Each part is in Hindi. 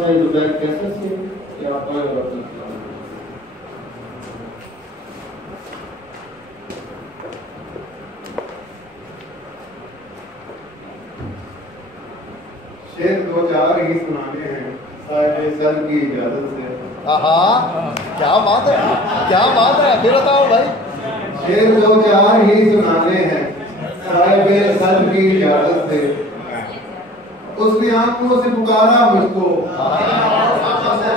कैसे से या शेर दो चार ही सुनाने हैं साहिब सर की इजाजत से। क्या बात है, क्या बात है, फिर बताओ भाई। शेर दो चार ही सुनाने हैं साहिब सर की इजाजत से। उसने आंखों से पुकारा मुझको,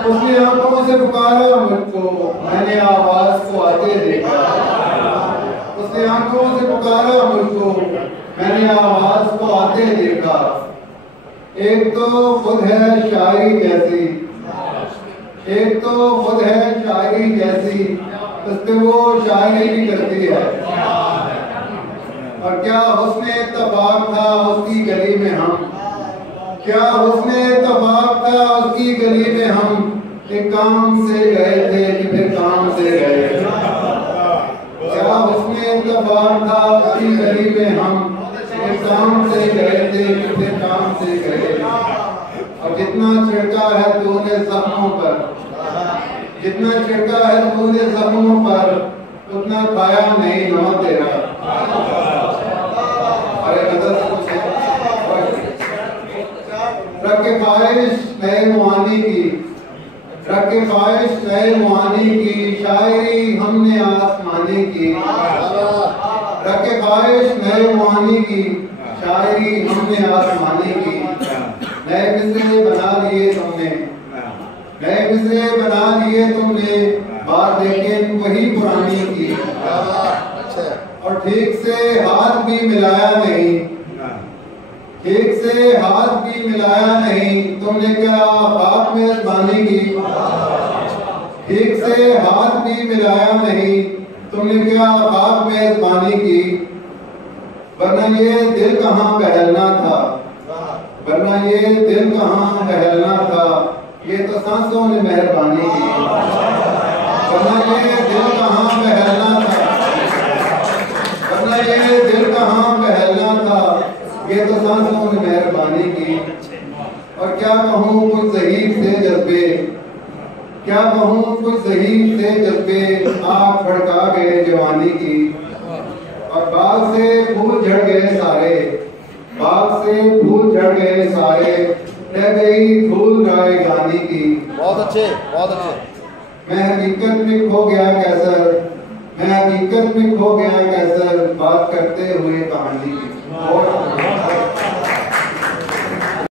उसने आंखों से पुकारा मुझको, मैंने आवाज को आते देखा। उसने आंखों से पुकारा मुझको, मैंने आवाज को आते देखा। एक तो खुद है शायरी जैसी, एक तो खुद है शायरी जैसी, उस पे वो शायरी भी करती है। और क्या उसने इत्तेफाक था उसकी गली में हम, क्या उसने इत्तेफाक था उसकी गली में हम, एक काम से गए थे कि फिर काम से गए। क्या उसने इत्तेफाक था उसकी गली में हम, एक काम से गए थे कि फिर काम से गए। और जितना छिड़का है तूने जख्मों पर, जितना छिड़का है तूने जख्मों पर, उतना खाया नहीं नमक तेरा। अरे रखे ख्वाहिश नए मुआनी की, रखे ख्वाहिश नए मुआनी की, शायरी हमने आसमानी की। रखे ख्वाहिश नए मुआनी की, शायरी हमने आसमानी की। नए मिसरे बना लिए तुमने, नए मिसरे बना लिए तुमने, बात लेकिन वही पुरानी की। और ठीक से हाथ भी मिलाया नहीं, ठीक से हाथ भी मिलाया नहीं, तुमने क्या बात मेजबानी की। ठीक से हाथ भी मिलाया नहीं, तुमने क्या बात मेजबानी की। वरना ये दिल कहाँ बहलना था, वरना ये दिल कहाँ बहलना था, ये तो सांसों ने मेहरबानी की। वरना ये दिल कहाँ बहलना था, वरना ये दिल कहाँ बहलना था, ये तो सांसों ने मेहरबानी की। और क्या कहूँ कुछ ज़हीर से जज्बे, क्या कहूँ कुछ ज़हीर से जज्बे, आग भड़का गए जवानी की। और बाग से फूल झड़ गए सारे, बाग से फूल झड़ गए सारे, रह गई धूल गाए गाने की। बहुत अच्छे, बहुत अच्छे। मैं हकीकत में खो गया कैसर, मैं हकीकत में खो गया कैसर, बात करते हुए कहानी की।